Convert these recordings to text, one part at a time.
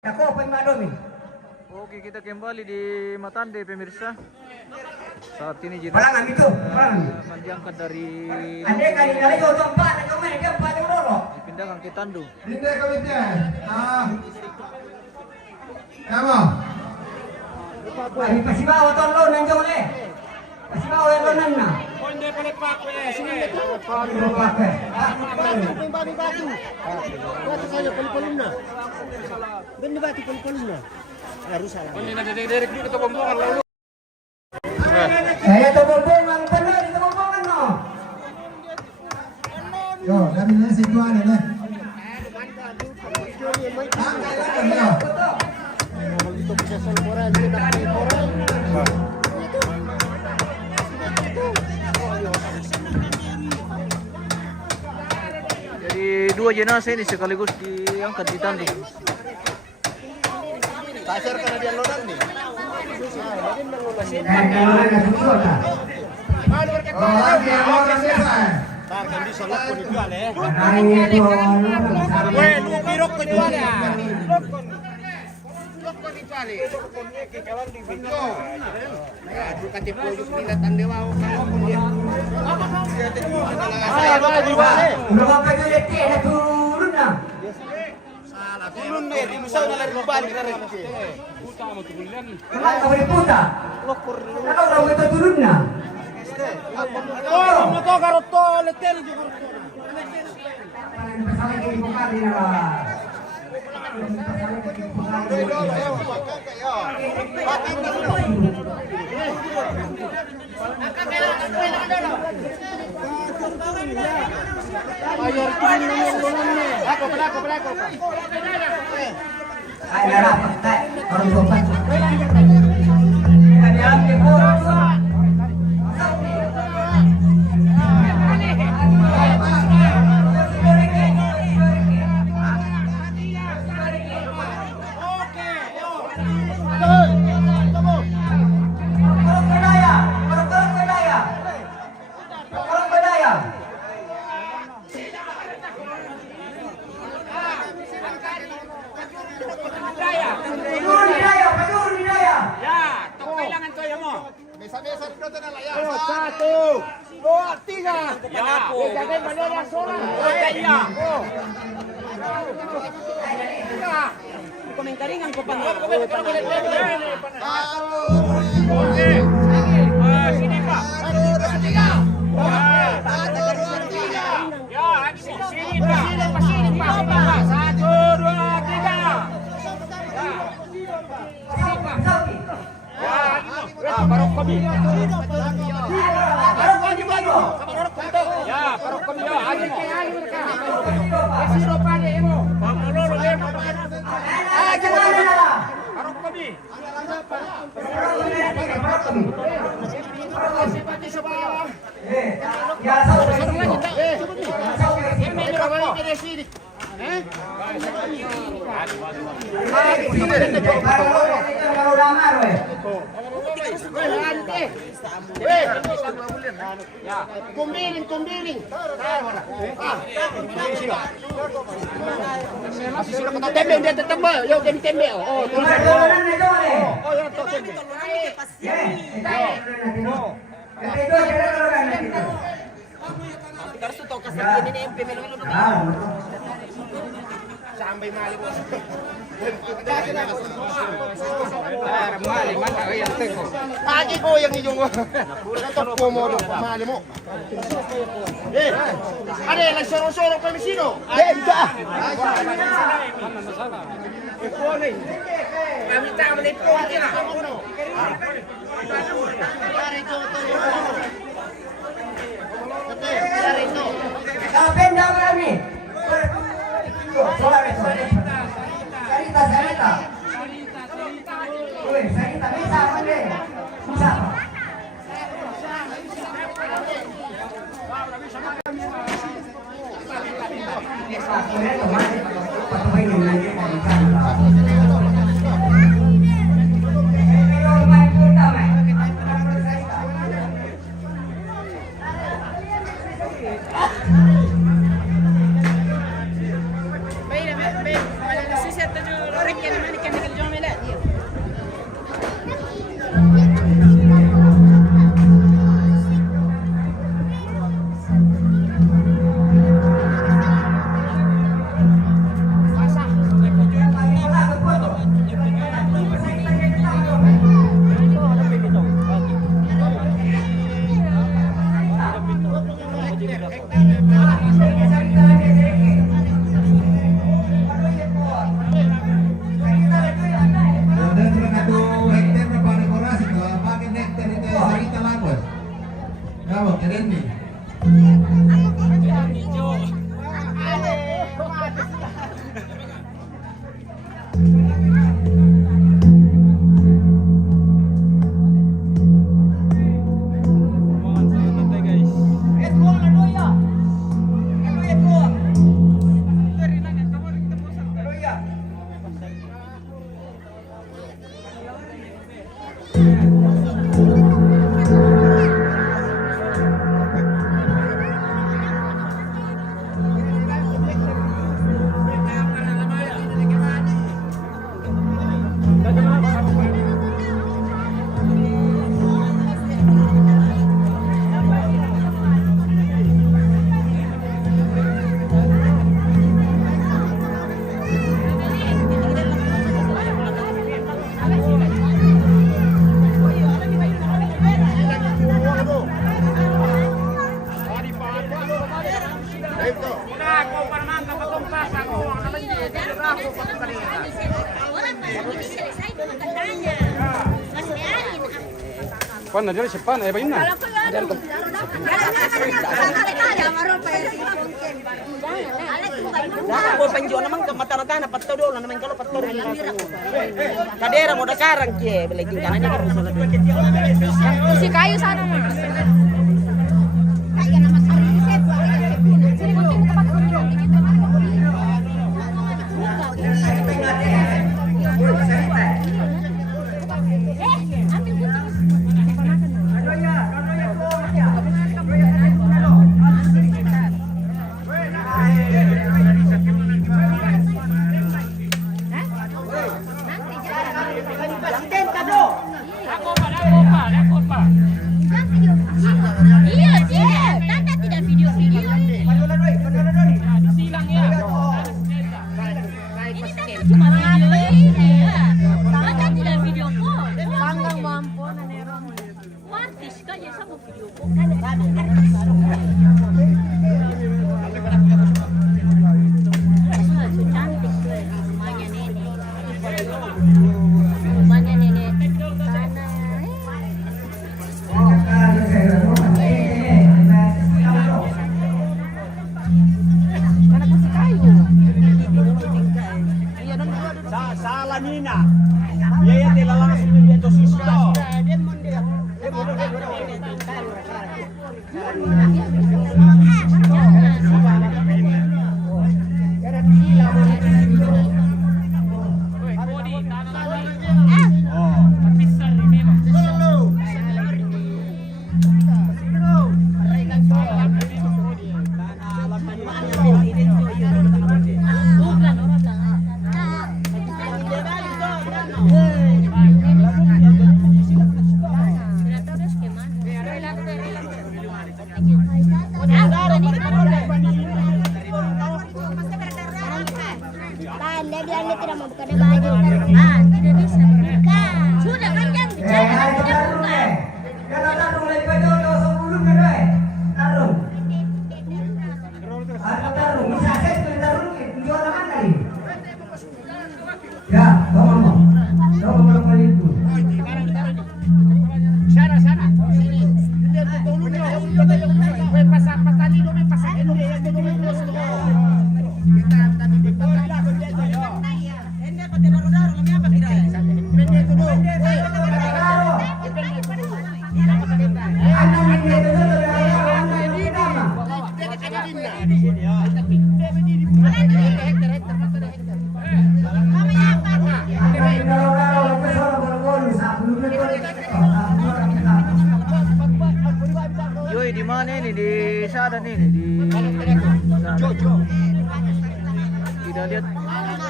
Ako, Pemado nih. Oke, kita kembali di Matande pemirsa. Saat ini Jino Walang itu, walang. akan diangkat dari Ande kali kali kau tempat, kau main dia empat dulu. dipindahkan ke Tandu. Pindah ke Widya. Kamu. Ini pasti bawa tolong nanjong le. Pasti bawa yang lonan na. Onde pale pakai, sini itu. Bawa pakai. Batu. Batu saja pelupulunna. Bendi batu pelupulunna. Harus salah. Onde na dari dulu kita bombongan lalu. Saya tu bombongan benar itu bombongan no. Yo, kami ni situan ni. Untuk sesal koran dia nak pakai koran. Jadi dua jenazah ini sekaligus diangkat di Tandu. Kasar karena dia lonan nih. Kalau ada semua tak. Oh, dia orang biasa. Tar kan di solok pun dijual ya. Hari itu. Weh, lu pirok ko dijual ya. Lokon dijual. Kawan di video. Ya, bukan tipe binatang dewa kalau dia. Udah pakai duit ada turun na. Turun nih, di musau na lari luban ni lari. Kalau kau puta. Kalau kau itu turun na. Oh, mo to garoto letel juga. Pasal ini bukan di nama. Ay, narapat tayo. Orang sopan. Kami ambil foto. Satu, dua, tiga. Ya, jangan banyak soran. Iya. Komentaringan ko pa. Sini Pak. Satu, dua, tiga. Satu, dua, tiga. Ya, sini Pak. Sini Pak. Satu, dua, tiga. Parok kami. Ya, parok kami. Ada ke hari mereka. Siro pade emo. Pamololo emo. Parok kami. Simpati sa bawah. Ya, saudara. Ini bawah ini sini. Kalau damar weh. Kumbiling. Masih sudah kata tembe dia tembe. Yo kami tembe. Oh, sampai mali mo. Mali man ka yan teko. Agi ko yang iyong top ko mo mali mo. Are lang soro pa misino. Enggak. Kami tayo ni po kina. Kapenda kami. Sarita. Woi, Sarita bisa apa Bisa. Baik, si siapa tu orang yang mana Pan na dyan, si Pan, ay ba yun na? Ako panjo naman mata-mata na patodol naman kalau patodol. Kadera mo dakarang ke, belaging kanan niya karon sulat. Si kayo sana mo. Iya, iya. Tanda tidak video-video. Silang ya. Ini tanda cuma video ini ya. Tanda tidak video call. Panggang mampu na nerong. Artis kaya sama video call. Cantik tuh rumahnya nenek. Rumahnya nenek. Salah Nina. Dia tidak langsung dia Sisto. Dia bilang dia tidak mau buka baju. Ah, tidak bisa. Sudah kan jam bicara tidak buka. Kalau tarung lagi baju atau sebelum kan, tarung. Atau tarung, bisa saya tarung jual mana kali? Ya, tolong. Tolong berapa itu? Sana. Sini. Dia tolong dia. Pasal ini dong pasal ini dia Yoi, di mana ini? Di Sadan ini? Di Sadan. Tidak lihat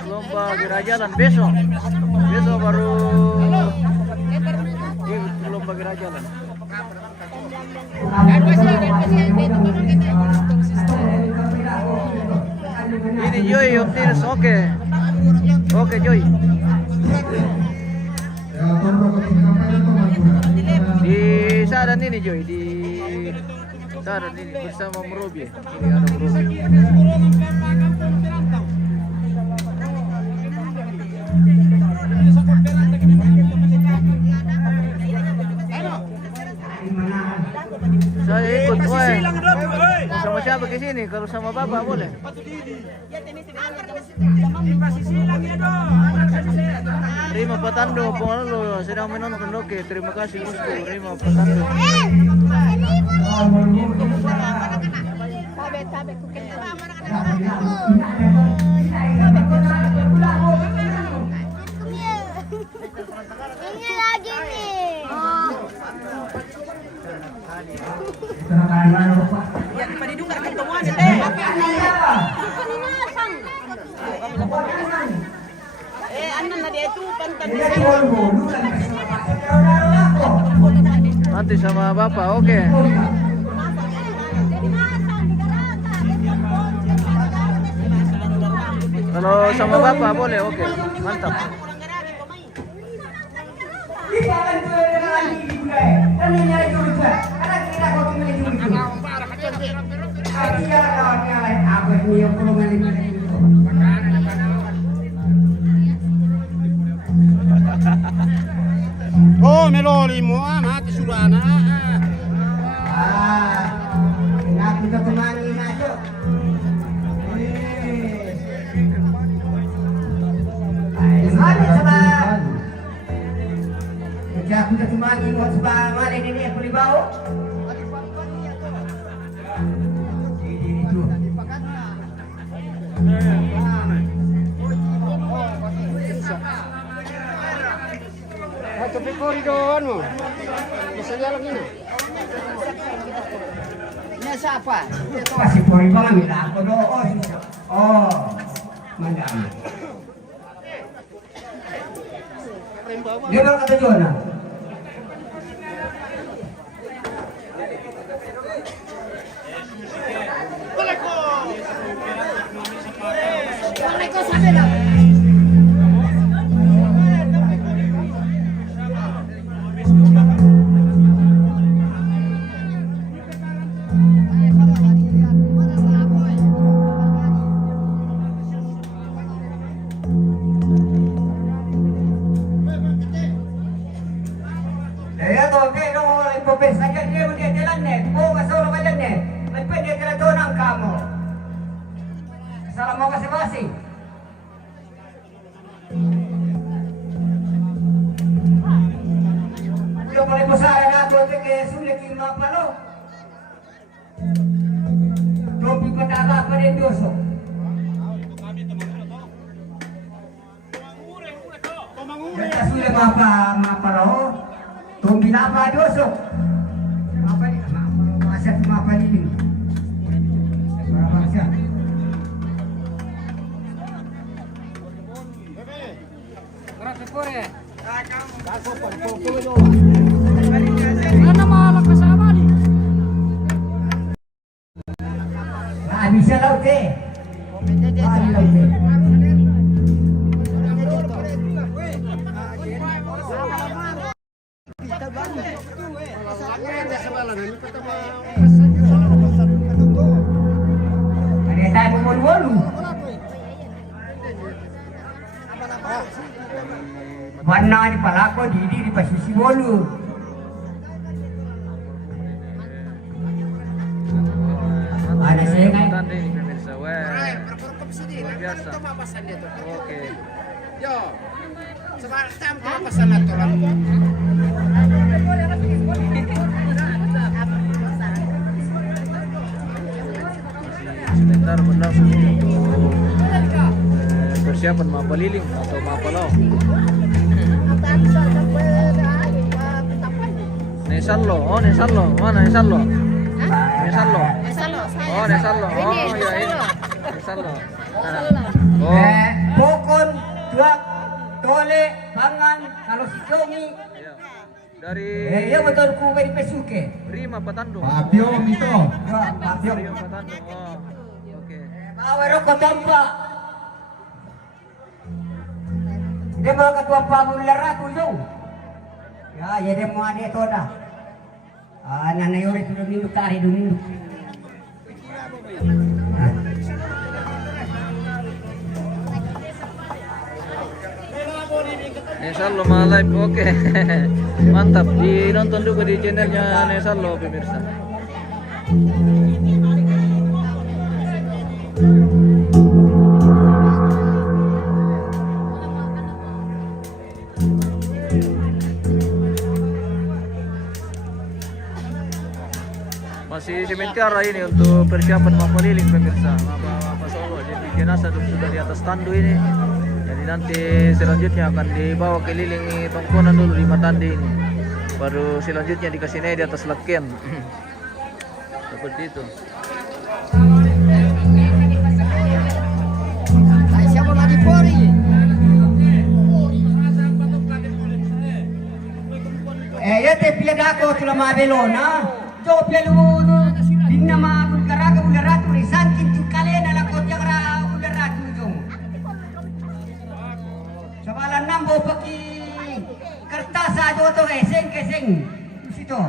lomba gerajalan besok. Besok baru belum bagi raja lah. Ini Joy optimis, oke. Oke Joy. Ya, tolong kampanye itu maju. Di Saran ini Joy, di Saran ini bersama Merobi. Ini ada Merobi. Saya ikut, woi. Sama siapa ke sini? Kalau sama bapak boleh. Terima Patando, Polo sedang menonton. Oke, terima kasih Bosku. Terima Patando. Ini lagi nih. Yang pendidikan ketemuan teh. Anan na dia itu pantan. Nanti sama bapak, oke. Kalau sama bapak boleh, oke. Mantap. Oh, meloli mo mati sudah na. Kita temani masuk. Mana sebab? Jika aku temani mau sebab mana ini aku dibawa? Ini tu. Tapi koridor mo. Bisa jalan ini. Ini siapa? Masih pori bang bila aku doa. Oh, mandang. Dia berkata Jona. Salam masing-masing. Udah mulai besar na ako ke sulit yung mga palo. Tropi pataba pa rin doso. Kita sulit mga palo. Tropi na pa doso. Masya mga paliling. Para bangsa. Bisa laut eh. Laut eh. Ada tayo bolu-bolu. Warna di palako di pasisi bolu. Ada saya Tanda ini pemirsa. Wah, luar biasa. Oke. Yo. Sekarang kita pesan aturan. Sebentar berlangsung untuk persiapan mapa liling atau mapa lau. Nesallo, oh Nesallo, mana Nesallo? Nesallo. Oh Nesallo, oh iya ini. Nesallo. Oh. Pokon tuak tole Bangan, kalau si Jongi. Ya. Dari Iya betul ku dari Pesuke. Rima Patandung. Fabio Mito. Papio. Rima Patandung. Oh. Oke. Bawa rokok tampak. Dia mau ketua pamular aku dong. Ya, jadi mau ada itu dah. Nana yori sudah minum tari dulu. Nesallo mga live, oke. Mantap, dinonton juga di channelnya Nesallo pemirsa. Masih sementara ini untuk persiapan mapaliling pemirsa, Mapa Solo. Jadi jenazah sudah di atas tandu ini. Jadi nanti selanjutnya akan dibawa keliling tongkonan dulu di Matandi ini. Baru selanjutnya dikasih naik di atas leken. Seperti itu. Siapa lagi Pori? Ya te piada ko tula mabelona. Jo pelu dinna ma bulgaraga bulgaratu risantin tu kalena la kotya gra bulgaratu jo. Sabalan nambo paki kertas aja to keseng situ.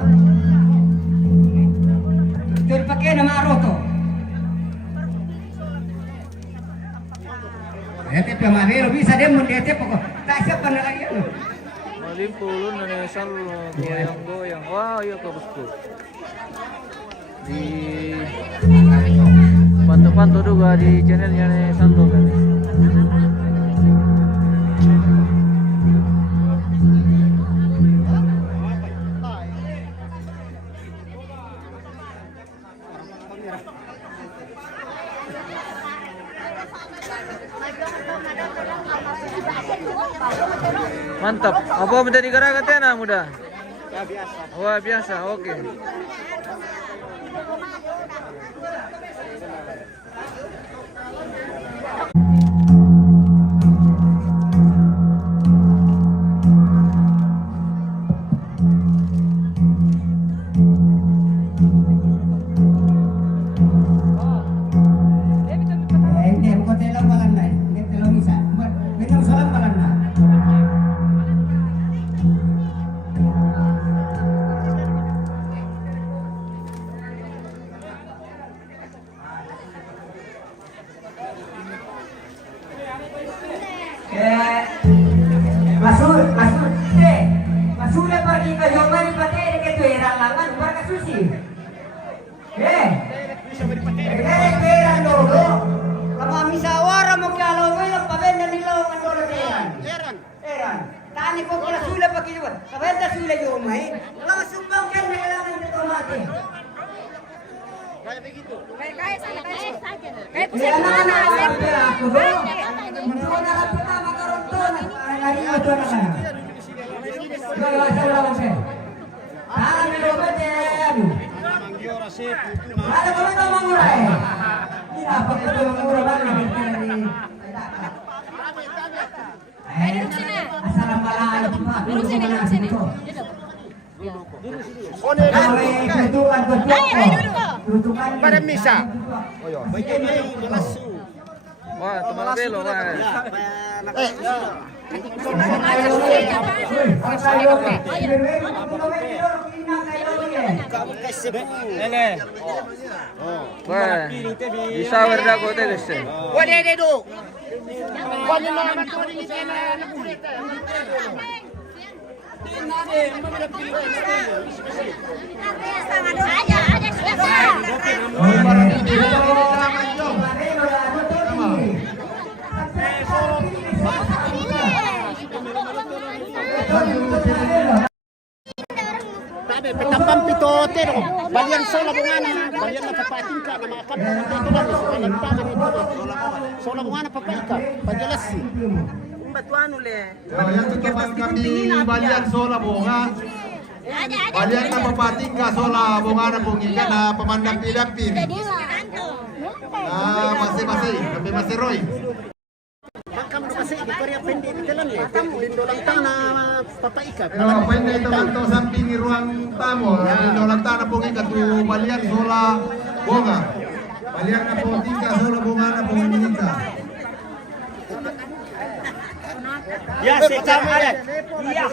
Tur pakai nama roto. Ete pemavero bisa dia mendete pokok. Tak siapa lagi. Malimpulun na Nesallo goyang-goyang. Wah, iya ka bosku. Di pantau-pantau juga di channelnya Nesallo kan. Mantap. Apa menjadi gerakan tena muda? Ya biasa. Wah biasa, oke. Ini bukan telang malam lain. Ini telang bisa. Minum salam malam lain. Masuk pergi ke Jombang di Pateri ke tu Langan bukan ke Susi. Peran dulu. Kalau misawara mau kalau mau pabenda nilo kan dulu Eran. Tani kok kira sudah pakai juga. Pabenda sudah Jombang. Kalau sumbang kan kailangan itu mati. Kayak saja. Ya anak-anak aku dulu. Menurut anak pertama karonton hari itu anak. Ada kalau kamu mengurai, tidak pakai mengurai banget. Assalamualaikum. Duduk sini. Pada misa. Wah, teman belo kan. Wah, bisa berdago tegas. Wade do. Petambang pitote dong. Balian sola bungana, balian na papatingka na mga kampo dito lang sa kalantangan ito. Sola bungana papaika, pajalasi. Batuan ule. Balian itu teman di balian sola bunga. Balian na papating ka sola bunga na bungikan na pamandampi-dampi. Masih, tapi masih Roy. Bangkam do kasi kasi di Korea pendi bitalan eh. Lindo lang tana papaika. Pero pwede teman to samping ruang tamu. Lindo lang tanah po ikat tu balian sola bunga. Balian na po tika sola bunga na po nika. Ya secara ada. Iya.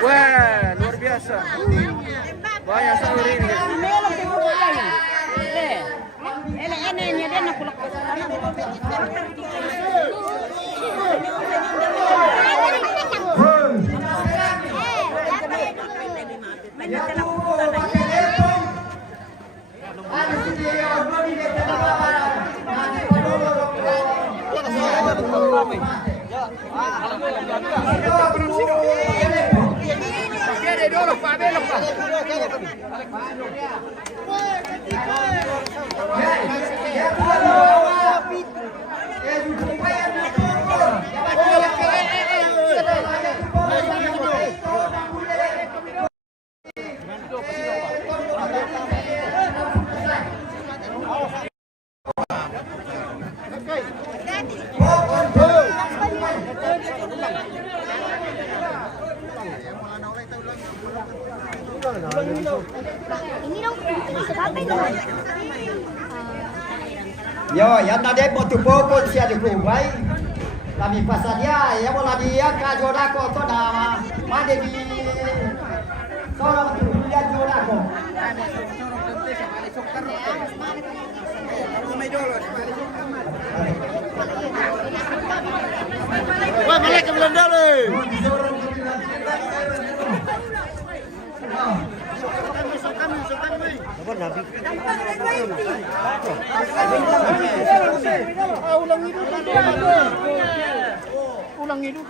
Wah, luar biasa. Banyak sekali ini. Yo, yang tadi mau pokok siapa kubai? Kami pasal dia, ya bola dia kajodako tu nama, mana di seorang tu dia jodako. Wah, balik ke Belanda le. Ulang hidup.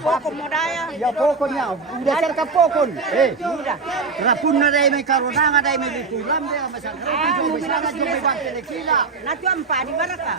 Pokok modaya. Ya pokoknya, udah cerita pokok. Udah. Rapun ada yang karunang, ada yang ditulam dia masyarakat. Masyarakat juga bantu lekila. Nanti empat di mana kah?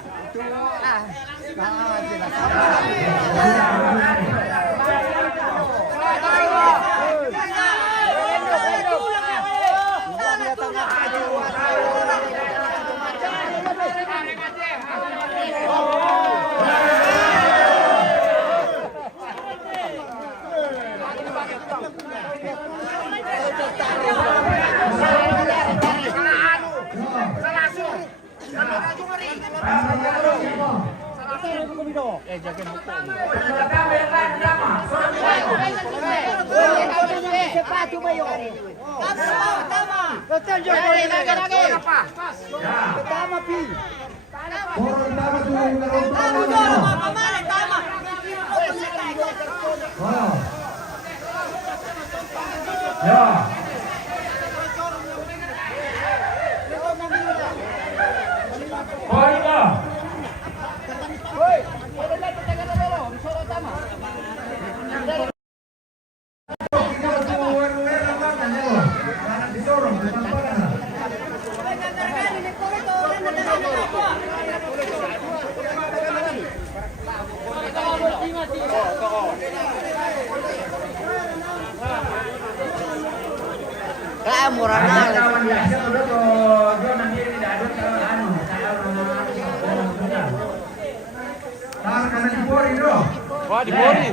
Wah, di Bori.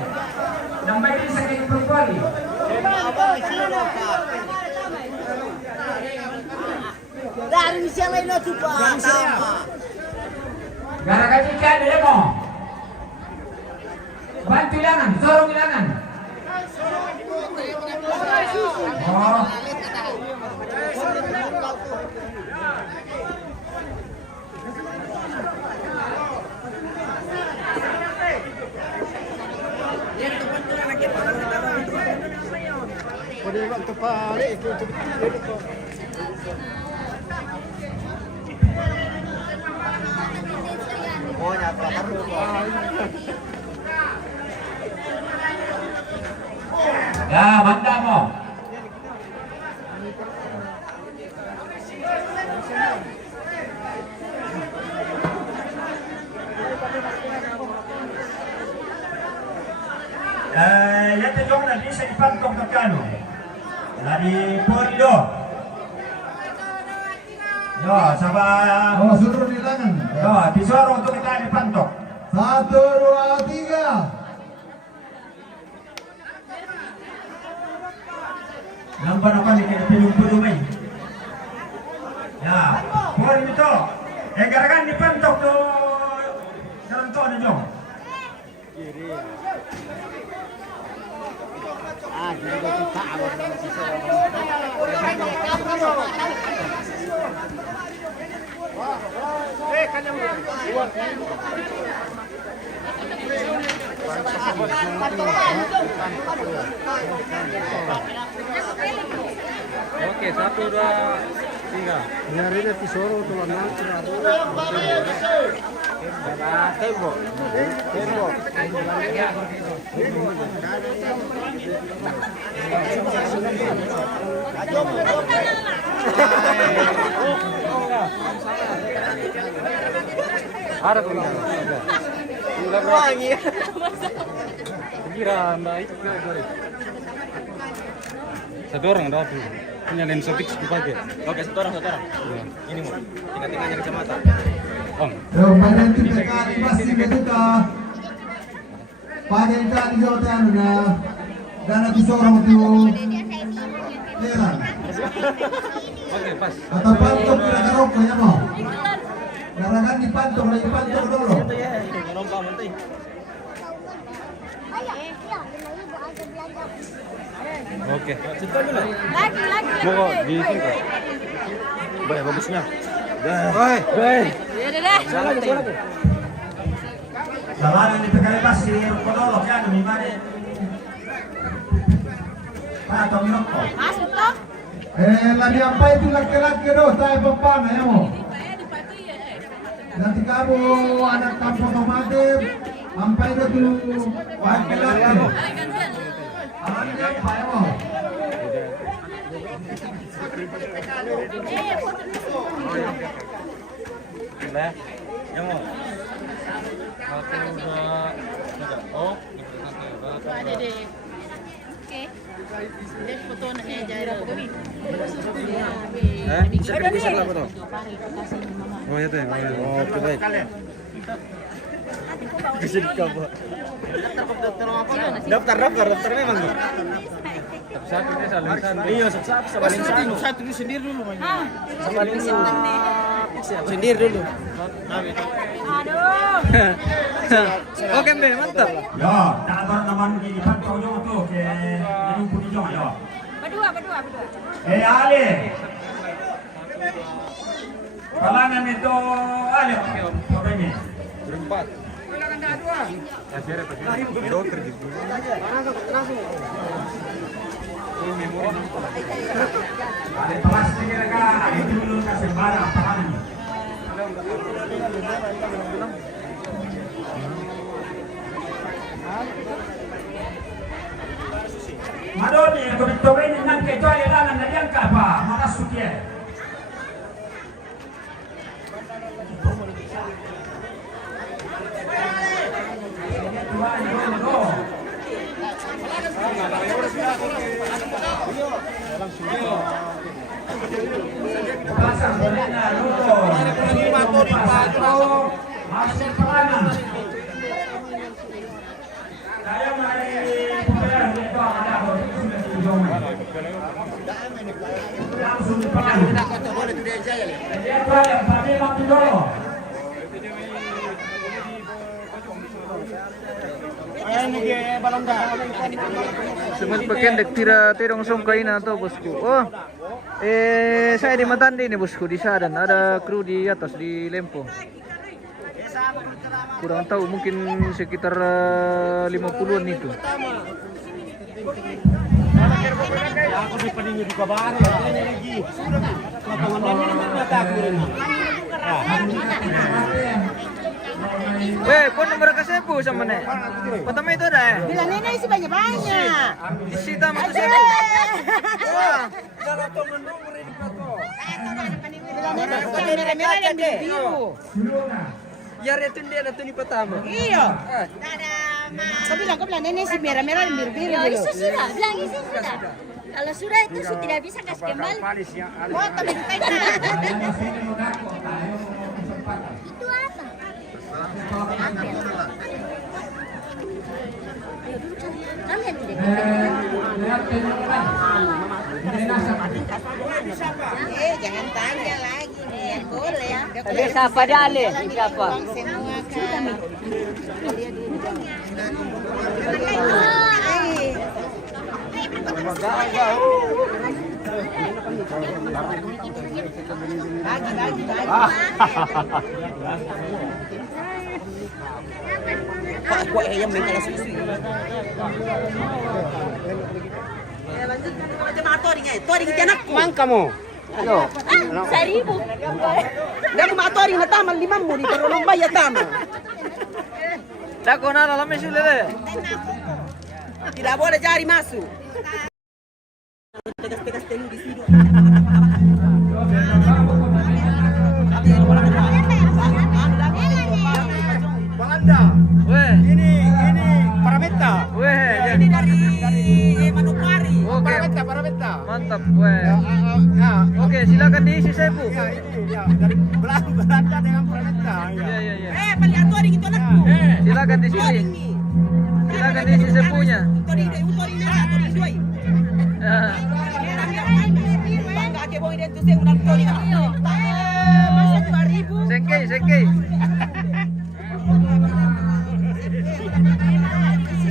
Dari misalnya itu tuh Pak. Gara-gara jika ada mo. Bantu ilangan, sorong ilangan. Oh. Ya, mantap mo. Yan yung na bisa ipantong kakano. Lagi Porido. Yo, sama. Oh, suruh nilangan. Yo, disuruh untuk kita dipantok. 1, 2, 3. Lamban apa nih kayak pelung-pelung main. Ya, Pori itu. Gerakan dipantok tuh. Dalam tuh ada jong. Oke, 1, 2, 3. Nyari dia pisoro tulang nanti. Tempo. Ada tuh. Wangi. Kira Mbak itu satu orang ada tuh. Punya lensa fix dipakai. Oke, satu orang. Ini mau. Tingkat-tingkatnya kecamatan. Om. Badan PKI masih ketika pada tadi jawatan na dana pisoro tu leran Oke, pas. atau pantok kira karoko ya mo. Garangan dipantok lagi pantok dulu. Oke. Lagi. Mau di sini. Baik, bagusnya. Jalanan di PKI pasti kodolok ya demi mana. Atau minoko. Masuk toh? Lagi apa itu laki-laki do saya pempana ya mo. Nanti kamu anak kampung otomatis sampai itu tuh laki-laki. Alatnya apa ya mo? Boleh. Yang mau. 1, 2, 3. Oh, Ada deh. Oke. Dek foto anaknya Jaira. Bisa apa tuh? Oh, ya teh. Oh, oke baik. Daftar memang. Satu ini saling satu. Iya, satu ini sendiri dulu. Sendiri dulu. Aduh. Oke, Mbak, mantap. Yo, dapat naman di pantau jong tuh ke gedung putih jong yo. Berdua. Ali. Kalangan itu Ali. Pokoknya. Berempat. Ada plastik kira-kira, itu dulu kasih barang pahaman. Madoni, kau ini nang kecuali langan dari angka apa? Makasuk ya. Pasang bolehnya dulu. Masih pelana. Saya mari pembelian itu ada sudah dijom. Langsung pelana. Dia yang tadi waktu dulu. Semen tira terong songkai na to bosku. Oh, saya di Matandi nih bosku di Sadan. Ada kru di atas di Lempo. Kurang tahu mungkin sekitar 50-an itu. Ako di paninyo di kabahan. Ini lagi. Lapangan ini mata aku rin. Weh, pun nomor kesepu sama nih. Pertama itu ada ya? Bila nenek isi banyak-banyak. Disita sama tuh sepu. Wah. Bila nenek isi yang merah-merah yang biru. Biar itu dia ada tuh di pertama. Iya. Kau bilang nenek isi merah-merah yang biru-biru. Ya, itu sudah, bilang itu sudah. Kalau sudah itu tidak bisa kasih kembali. Oh, tapi kita Itu apa? Kalian tidak jangan tanya lagi nih, yang boleh. Ada siapa Dale? Siapa? Semua kan. Bagi. Pak, yang minta susu. Ya lanjutkan aja matorinya. Tori kita anak. Mang kamu. Ayo. 1,000. Dia mau matori na tama 5 di pero nang bayad tama. Dako na alam sih lele. Tidak boleh cari masuk. Tegas-tegas tengok di sini. Bang Anda. Weh, Ini Paramita. weh. Ini dari Manokwari. Oke, Paramita. mantap. Weh. Ya, Oke, silakan diisi sepu. ya ini ya dari Belanda dengan Paramita. Ya. Iya. Paliatori gitu anakku. Silakan di sini. Silakan diisi sepunya. Tori dua. Ah. Bangga ke boy itu saya udah tori. Masa 2.000. Sengkei.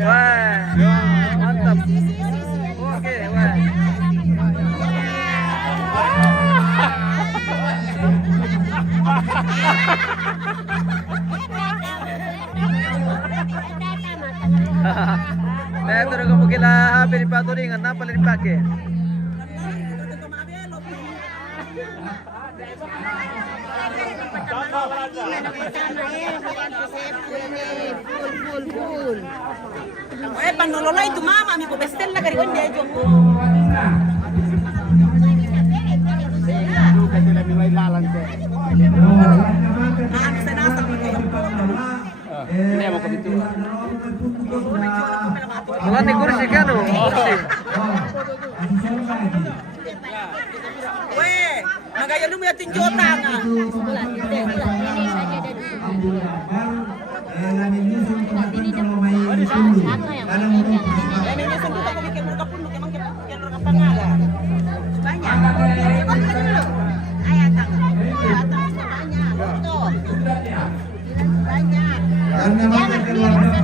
Wah, mantap. Oke, wah. Nah, itu udah kamu kira HP di patu dengan apa yang dipakai? Panolola itu mama mi bestel la kari wanda ajo. Bukan di kursi kan, kursi. Weh, magaya lu ya tinjo tanga. Ini sendiri aku bikin mereka pun memang bikin mereka pangalan. Banyak. Karena makan keluarga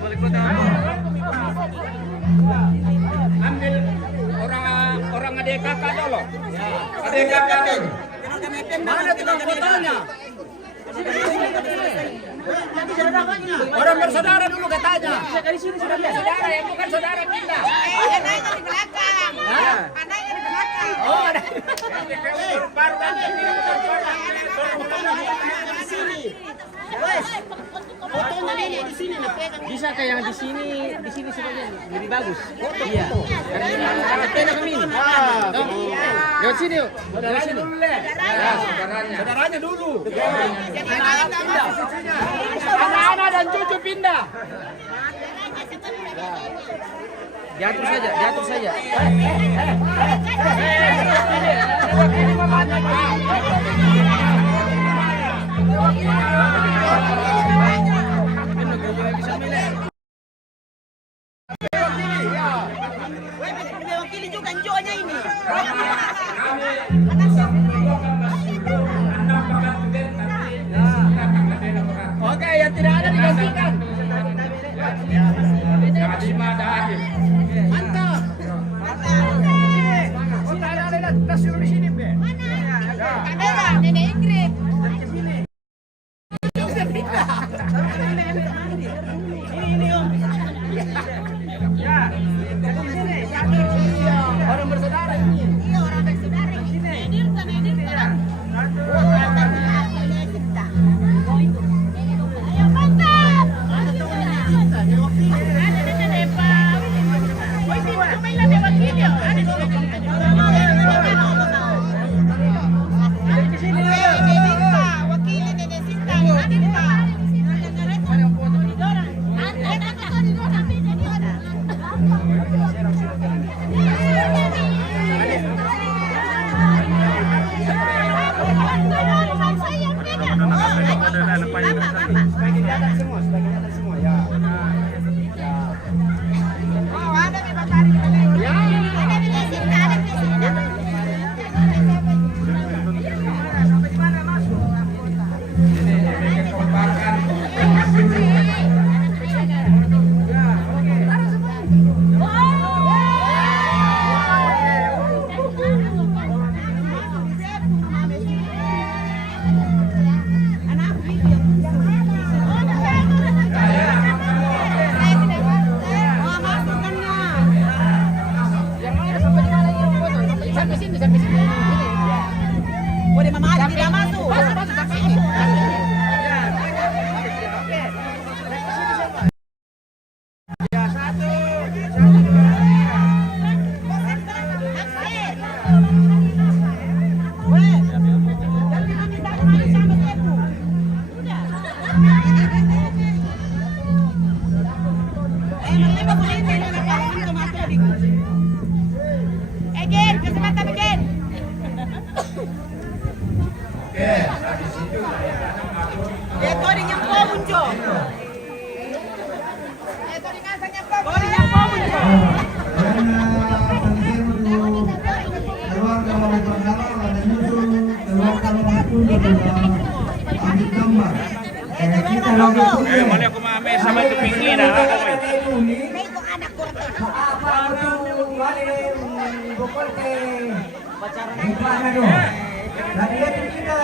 Balik kota. Ambil orang adik kakak dulu. Adik kakak dulu. Mana tukang fotonya? Orang bersaudara dulu katanya. Orang bersaudara yang bukan saudara kita. Anaknya di belakang. Anaknya di belakang. Oh, ada. Baru tadi. Di sini. Fotonya nenek di sini nah pegang. Bisa kayak yang di sini sebagian lebih bagus. Iya. Karena tenda kami. Lewat sini yuk. Lewat sini. Saudaranya dulu. Anak-anak dan cucu pindah. Diatur saja. Mewakili juga njonya ini. Oke, yang tidak ada digantikan. Mantap. Ada tas di sini, Be. Kamera, nenek Ingrid. Ini Om. Orang bersaudara ini. Iya, orang bersaudara. Edirkan, edirkan. Ayo, mantap. Sebagian datang semua, sebagian datang semua. Ya. Boleh mama ada tidak masuk. Again, kesempatan again. Ito rin yung pumunjo. Ito rin nga sa niya pa. Ito rin yung pumunjo. Keluarga oleh Bangkalan ada nyusul keluarga oleh Pundo juga ambil gambar. Kita lagi Mana aku mame sama itu pinggir lah. Apa itu wali bukol ke gimana dong? Jadi itu kita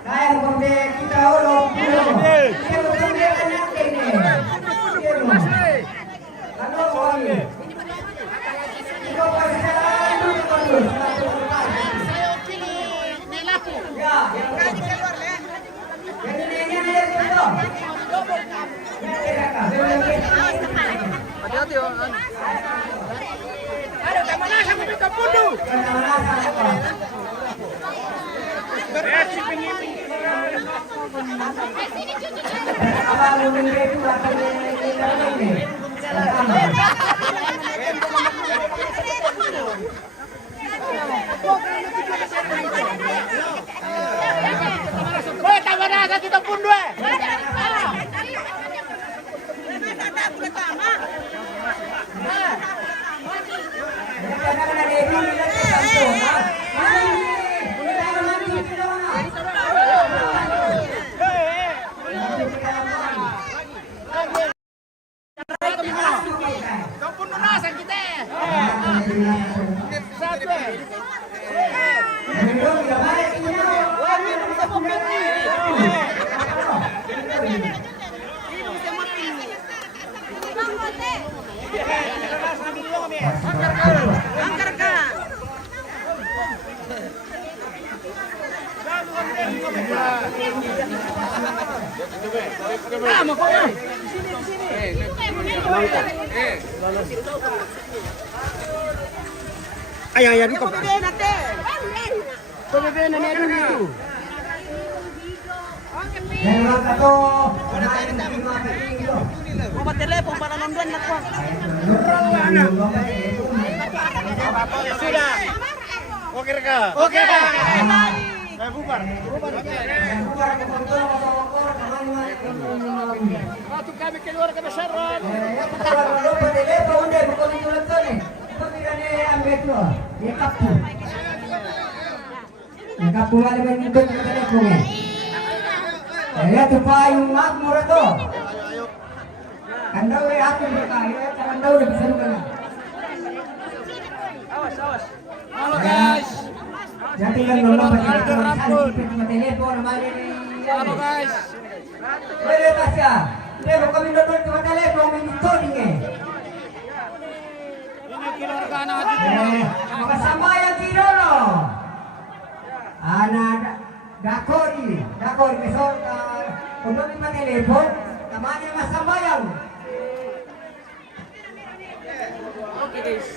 Kaya kumbe kita ulo. Kita kumbe anak ini. Ano ko ini? Ikaw pa sa dulu dulu. Saya pilih Nelapu. Ya, yang kali keluar le. Yang ini itu. Hati-hati oh. Ada tak mana sama kita Pundo. Si pinggir. Woi, tak mana sa kita Pundo eh. Ayan, ayan. Ito pa natin. Meron ka to. Kumain ng mga piling. Mga telepon para nandun na ko. Oke ka. Bubar. Waktu kami keluar ke Basyaran. Nakapuha naman yung doon ng telepon eh. Kaya ito pa yung map mo rito. Kandaw eh ako yung kaya. Kandaw na bisan ka na. Awas. Halo guys. Jadi kan lolo pakai telepon naman ini. Halo guys. Boleh Tasya. Dia mau kami download ke telepon minto ni. Ini keluar ke anak hati. Makasama yang Kirolo. Anak Dakori besok untuk lima telepon namanya Mas Sambayang. Oke guys.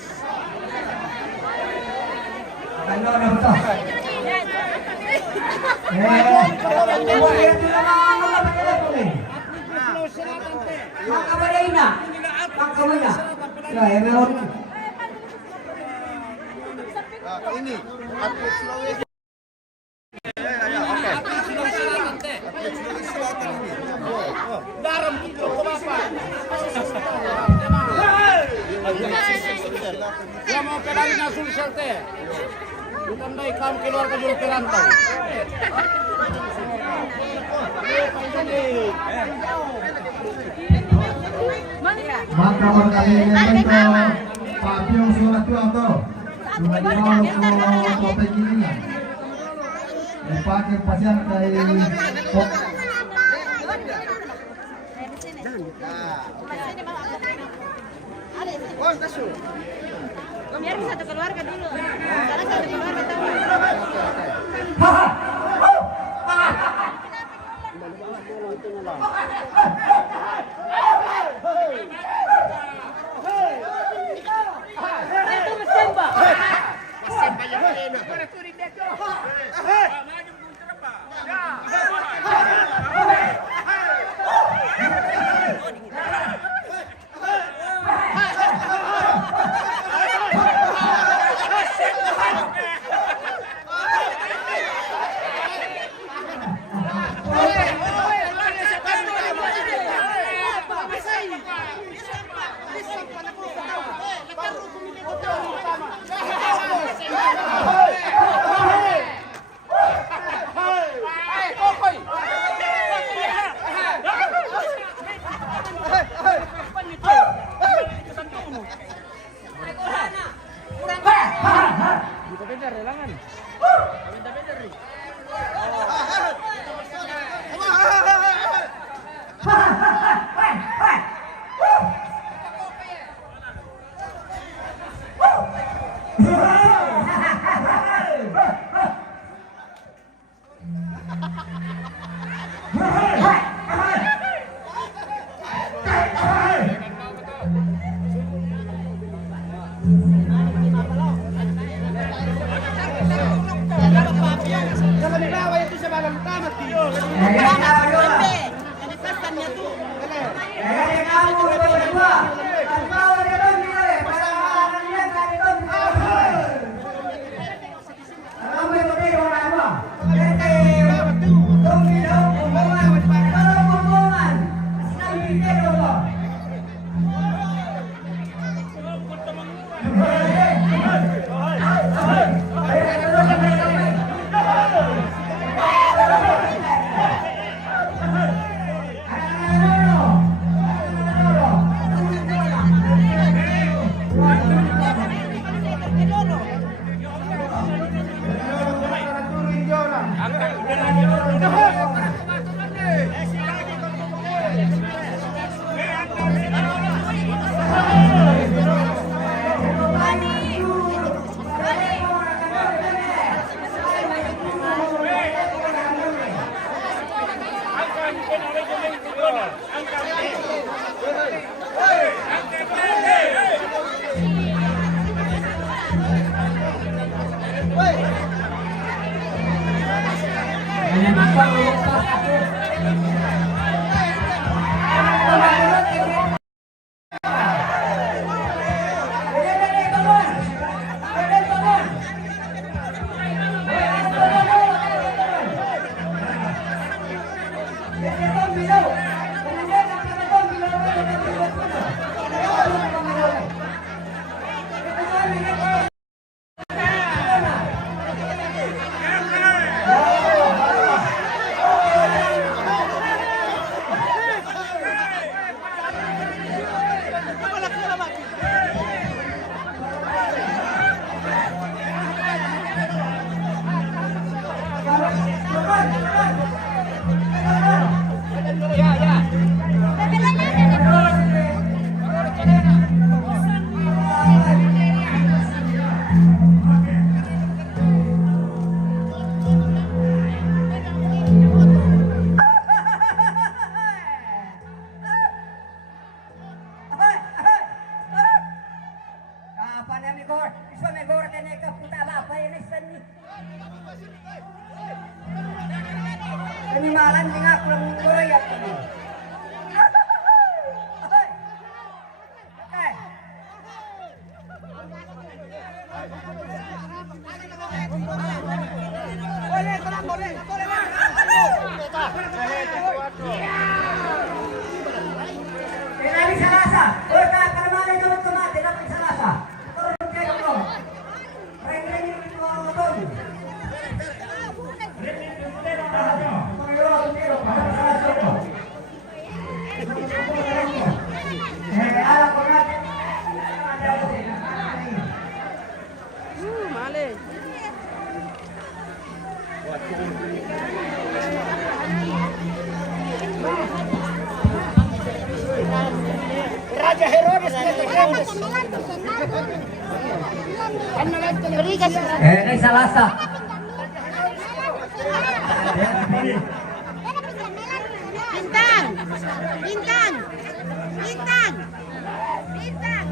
Kalau dah betul. Ini atlet Sulawesi. Daram gitu ke bapak. Dia mau ke dari Nasul Selte. Bukan dari kamu keluar ke Juru Perantau. Maka kami mengenai Pak Piong surat itu atau sudah dibawa ke kota ini. Dipakai pasien dari Biar satu keluarga dulu. Karena satu keluarga tahu. Itu mesin, Pak. Penimalan nga kurang koreyak ko. Tinari sa lasa. O kalamanan yung tumate na sa lasa. Turun kayo ko. Ring ito ton. Raja Herodes Sa lasa. Bintang! Bintang! Bintang! Bintang!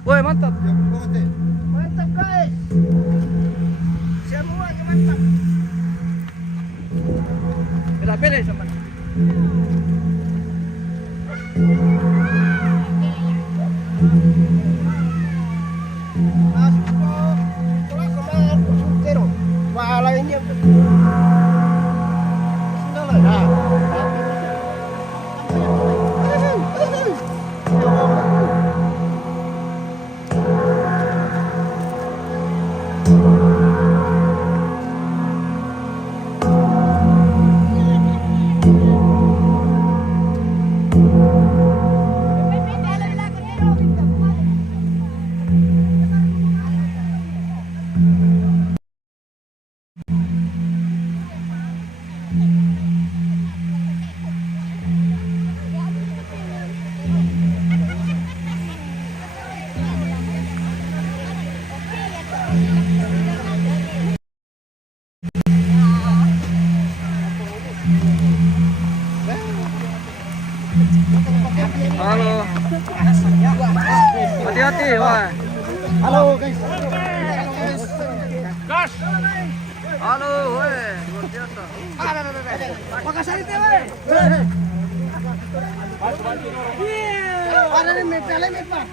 Woi, mantap. Mantap guys. Semua mantap. Pilih sama. Halo. Hati-hati, wah. Halo guys. Gas. Halo, woi. Luar biasa. Makasih teh we. Ada limit, Pak.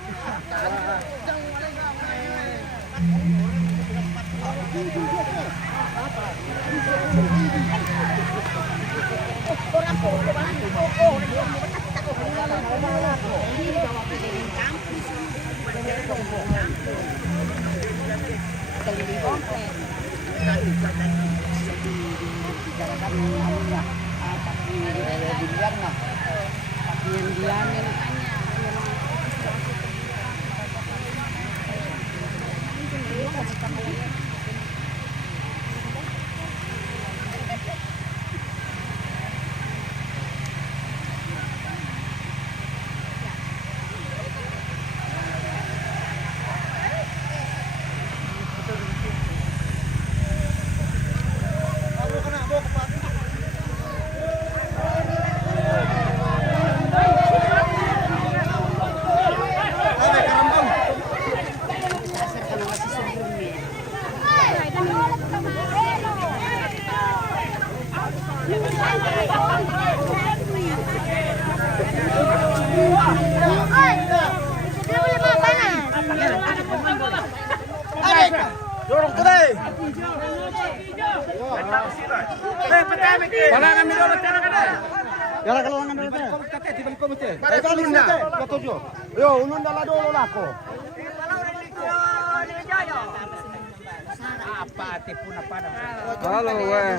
Halo, weh.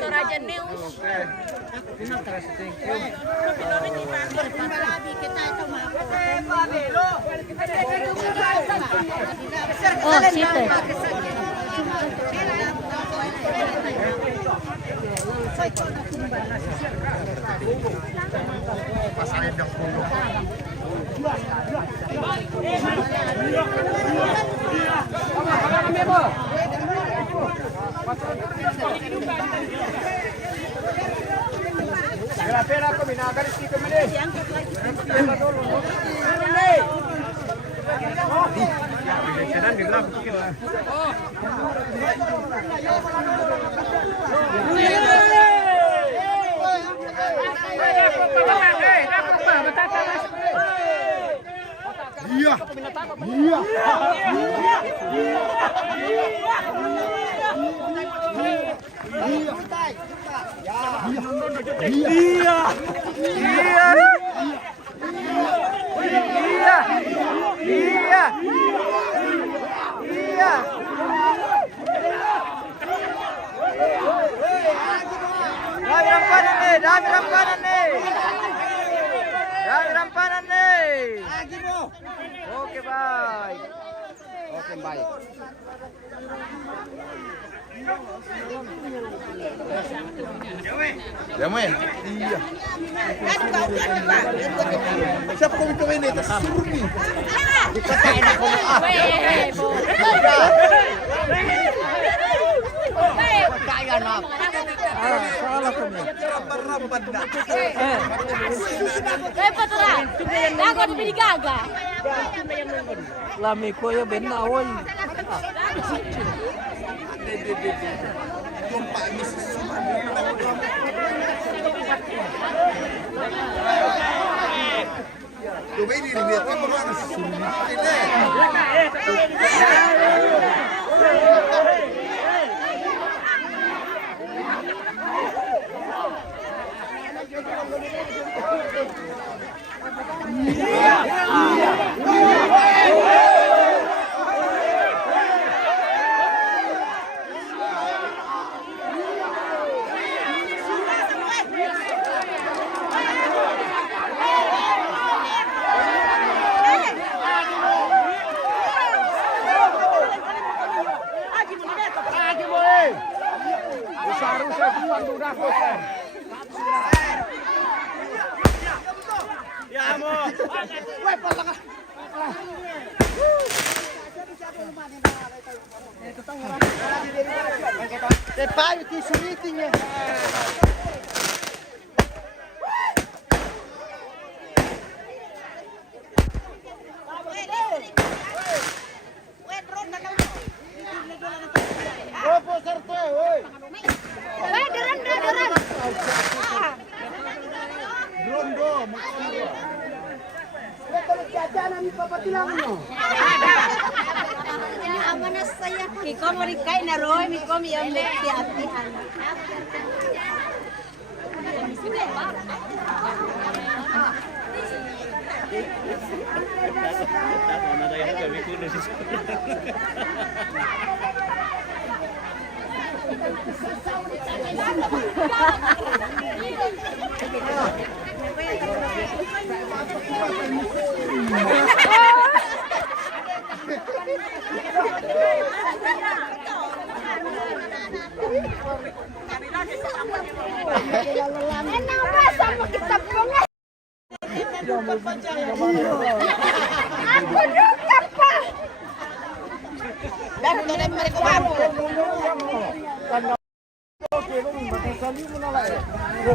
Toraja News. Oh, siete. Oke, baik. Siapa komite ini? Suruh nih. Dagon bili gaga. Lami ko ya ben awon. Coba ini lihat kan mana Detalhe que isso meeting é. Amana saya. Ikaw mo rin kayo na roy, ikaw mo yung hati-hatihan.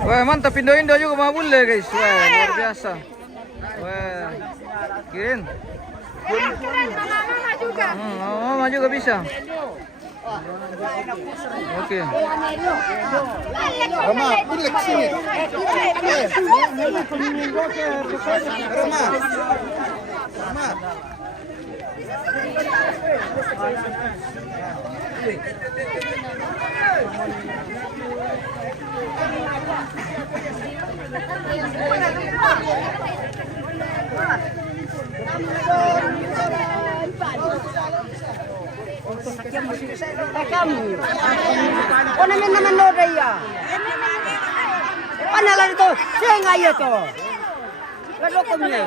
Wah, mantap, Indo-Indo juga mau boleh guys. Wah, luar biasa. Wah, keren. Mama juga bisa. Oke. Rama, pilih ke sini. Rama. Rama. Ano naman lo raya? Panalan ito, siya nga ito. Lalo ko niya.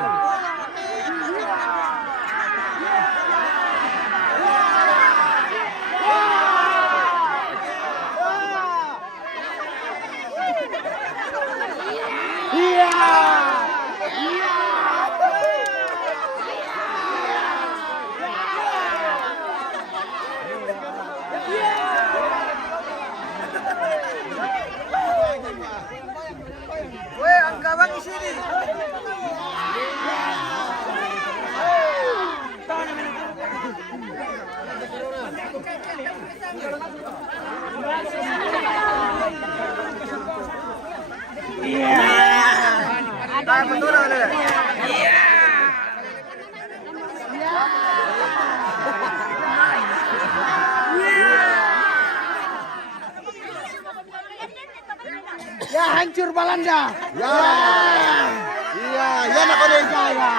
Weh, ang gawang isini. Tayo betul ada. Ya hancur Belanda. Ya. Iya, ya nak kau jaya.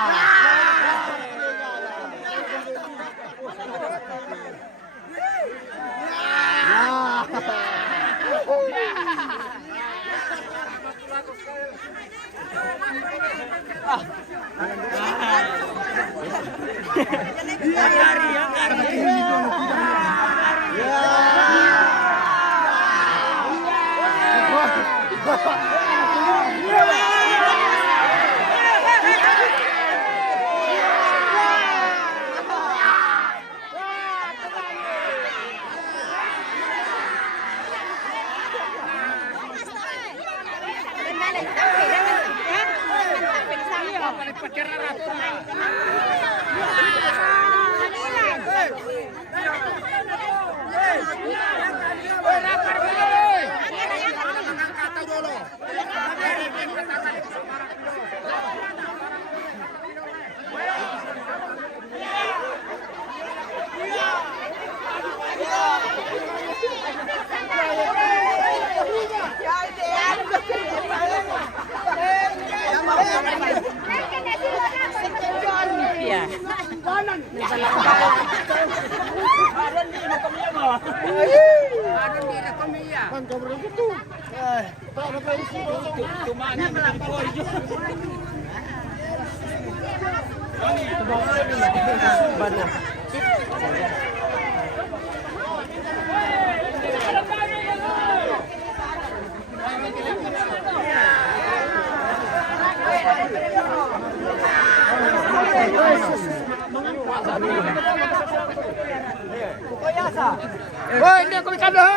Woi, ini kau ikan dah.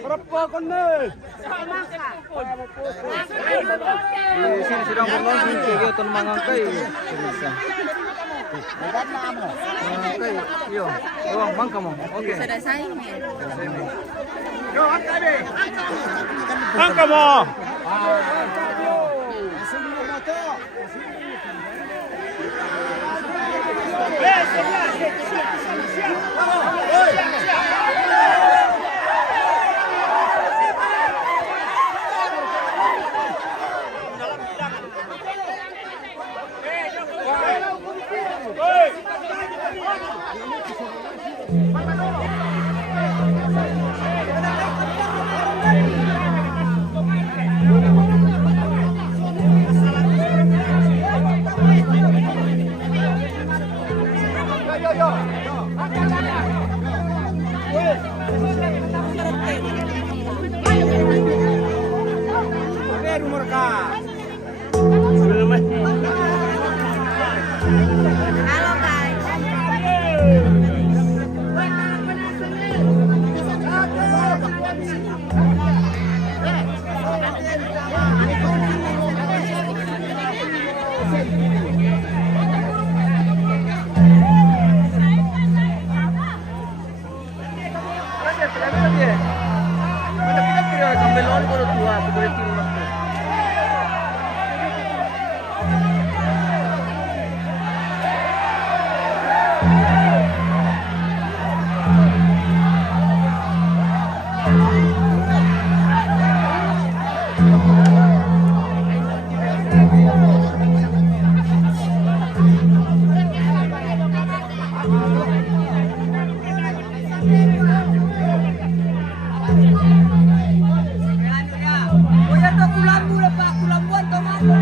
Berapa kon ni? Sini sedang berlangsung kegiatan tuan mangangkai. Mangangkai, yo, oh mangka mo, okay. Sudah saing ya. Yo, angkat deh. Angkat mo. Yo. Kuya to kulambu lah Pak, kulambuan to mana?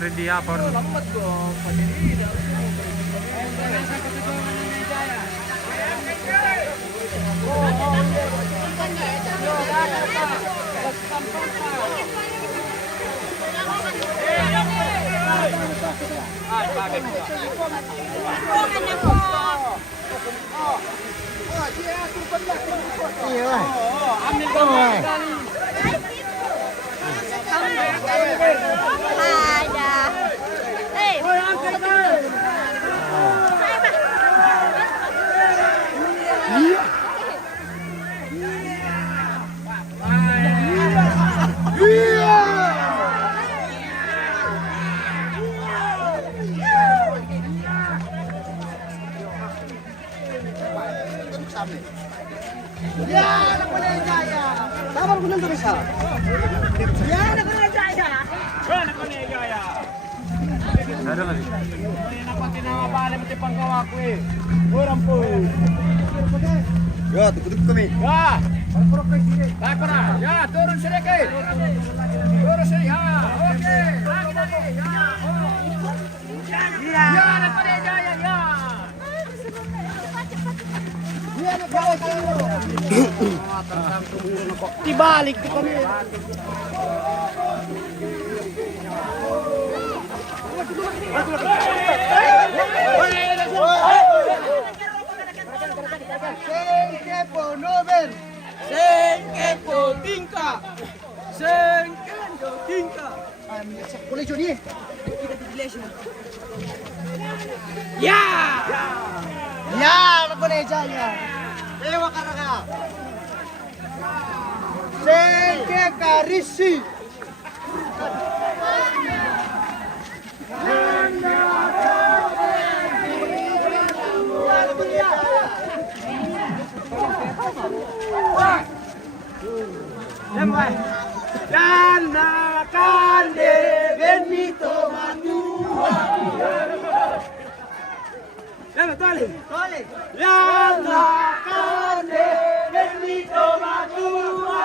Ready apa? Ada lagi. Ini nak pakai nama balik mesti pangkaw aku. Orang pun. Ya, tukuk kami. Ya. Tarik para. Ya, turun sedikit. Turun sedikit. Ya, oke. Lagi. Ya. Ya, dapat dia ya. Dibalik ke kami. Sengkepo tingka. Boleh jodi? Ya. Ya, boleh jaya. Dewa Karaka. Sengke Karisi. Dan makan de Benito Matua. Tole. Dan makan de Benito Matua.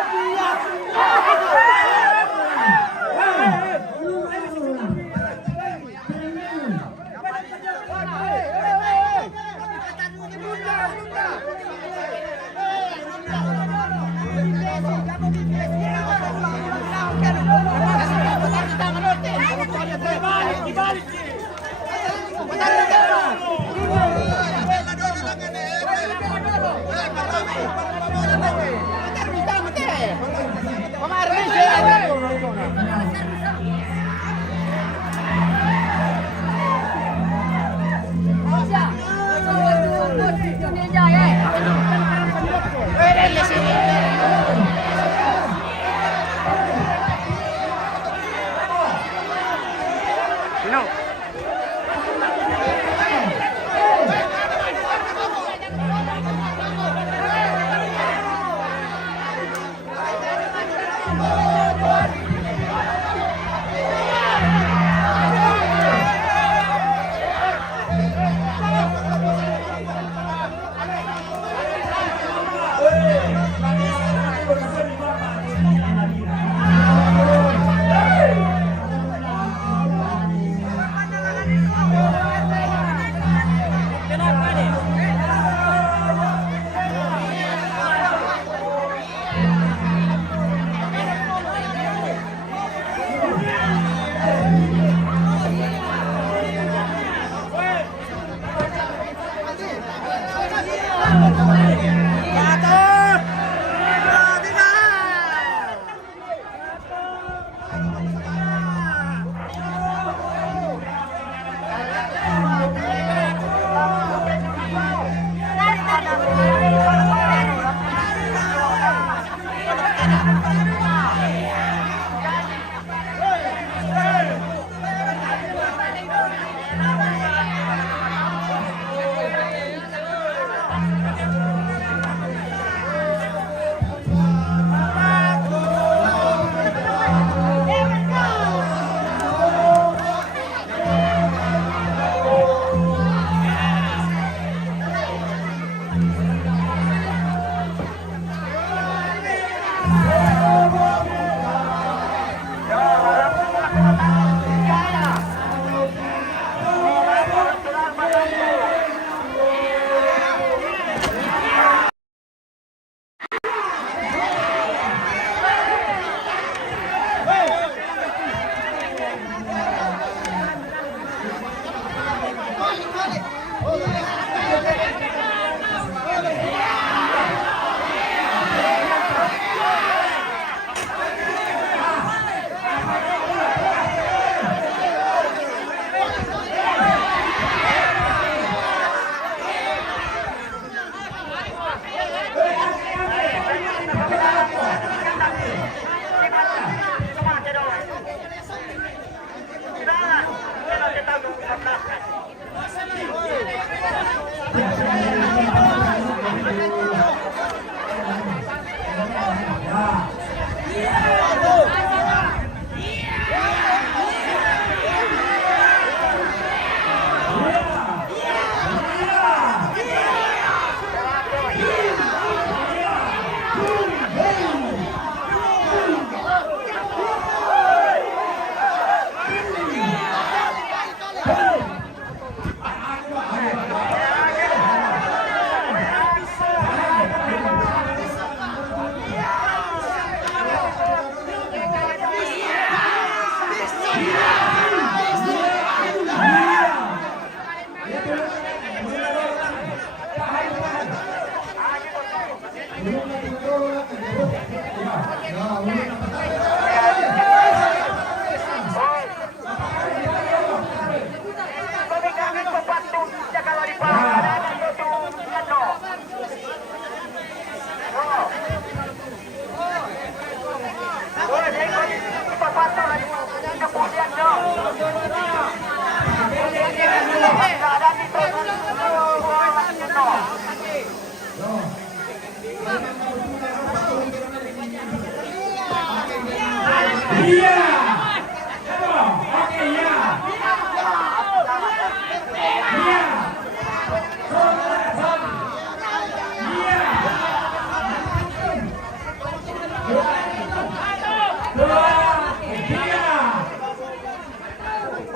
Iya. Oke, ya. Iya.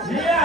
Iya.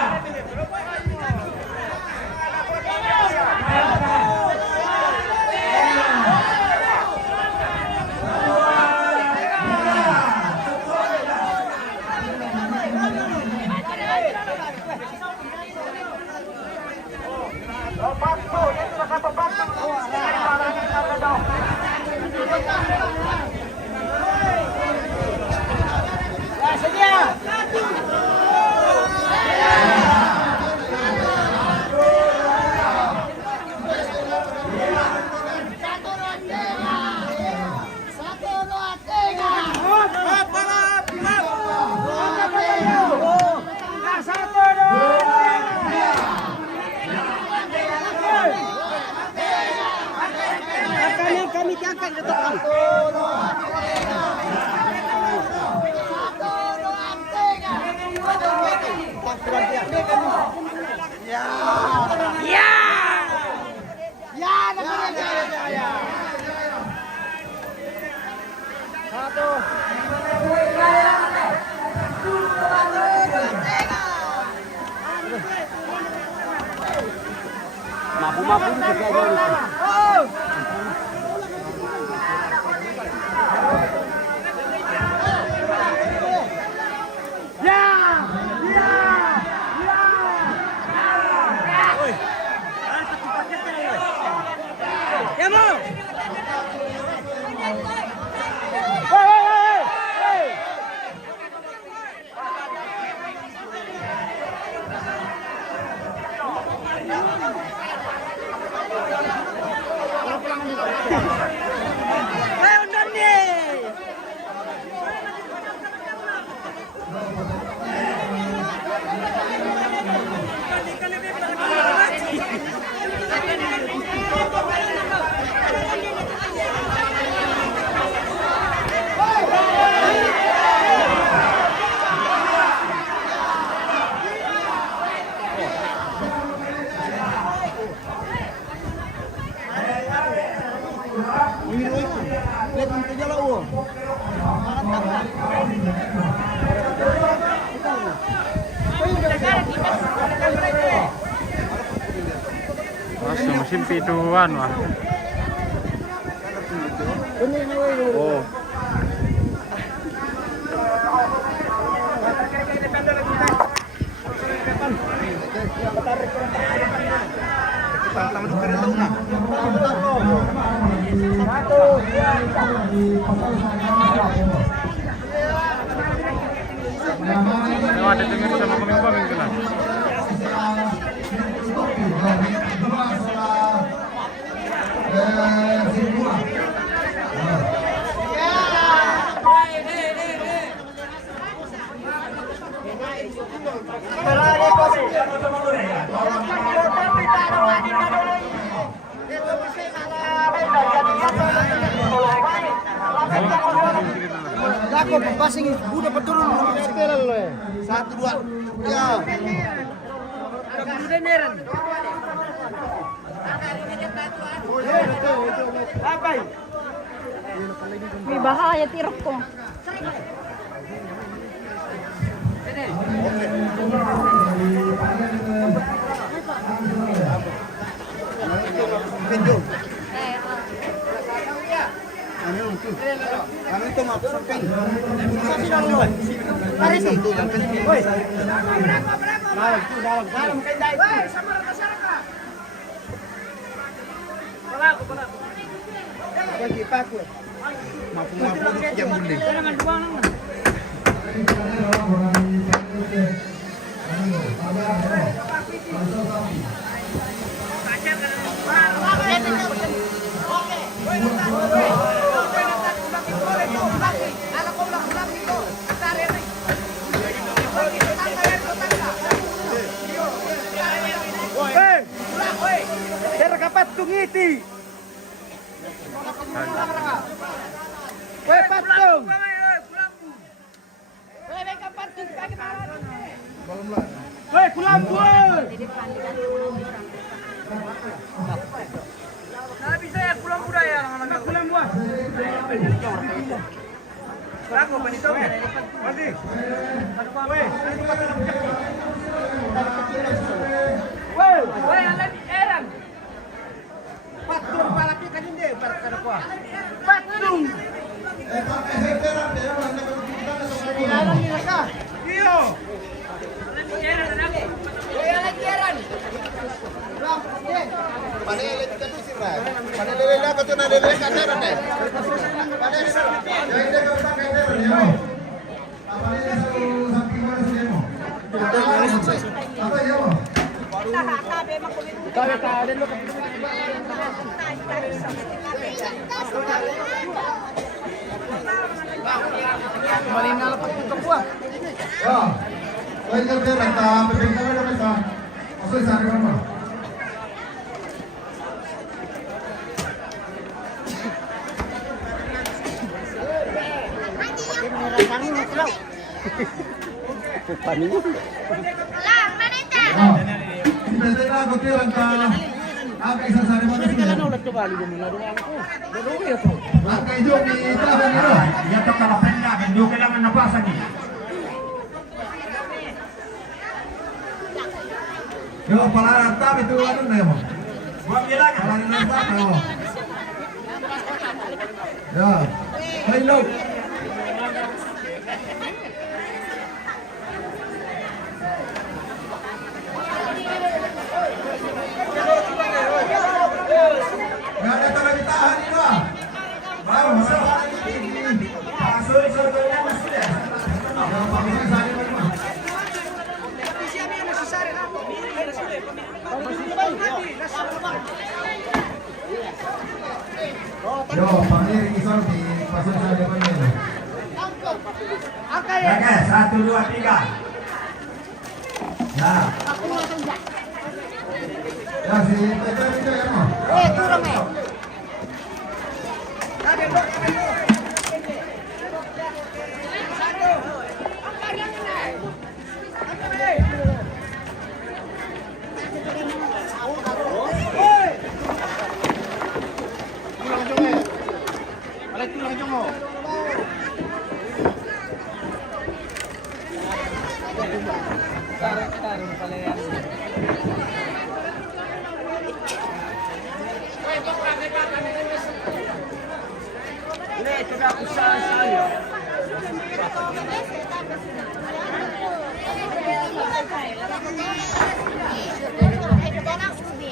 Musim piduan wah. Oh. Ada dengar sama komeng-komeng kan? Aku passing udah peturun sekarang lo ya. 1 2. Ya. Udah neren. Apa? May bahaya tirok ko. Ano ito mapusapin? Sabi lang yun. Pare si. Hoy. Dalam kay dai. Hoy, samar ka sara ka. Pala ko. Ya toca la prenda, vendó que la mano pasa aquí. Yo pala tabi tu anu na mo. Buat dia lagi. Pala na tabi mo. Ya. Hello. Enggak ada tanda ditahan ini lah. Baru masuk. Pasal soalnya masih ada. Ya, Pak Bisa sana mah. Yo, panggil Rizal di pasar saya depan ini. Oke, 1, 2, 3. Ya. Ya, si Peter itu ya, Mas. Turun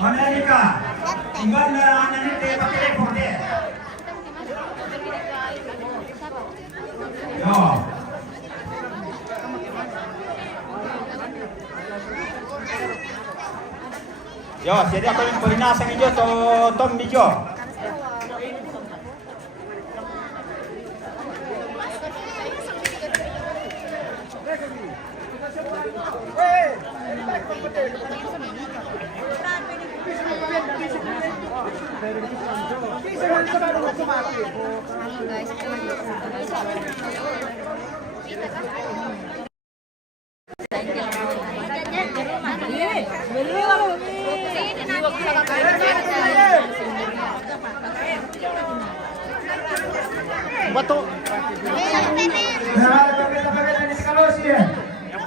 Amerika, tinggal na anak ni pakai telepon dia. Yo. Yo, jadi ako yung koordinasa ninyo to Tom Bijo.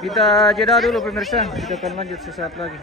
Kita jeda dulu pemirsa, kita akan lanjut sesaat lagi.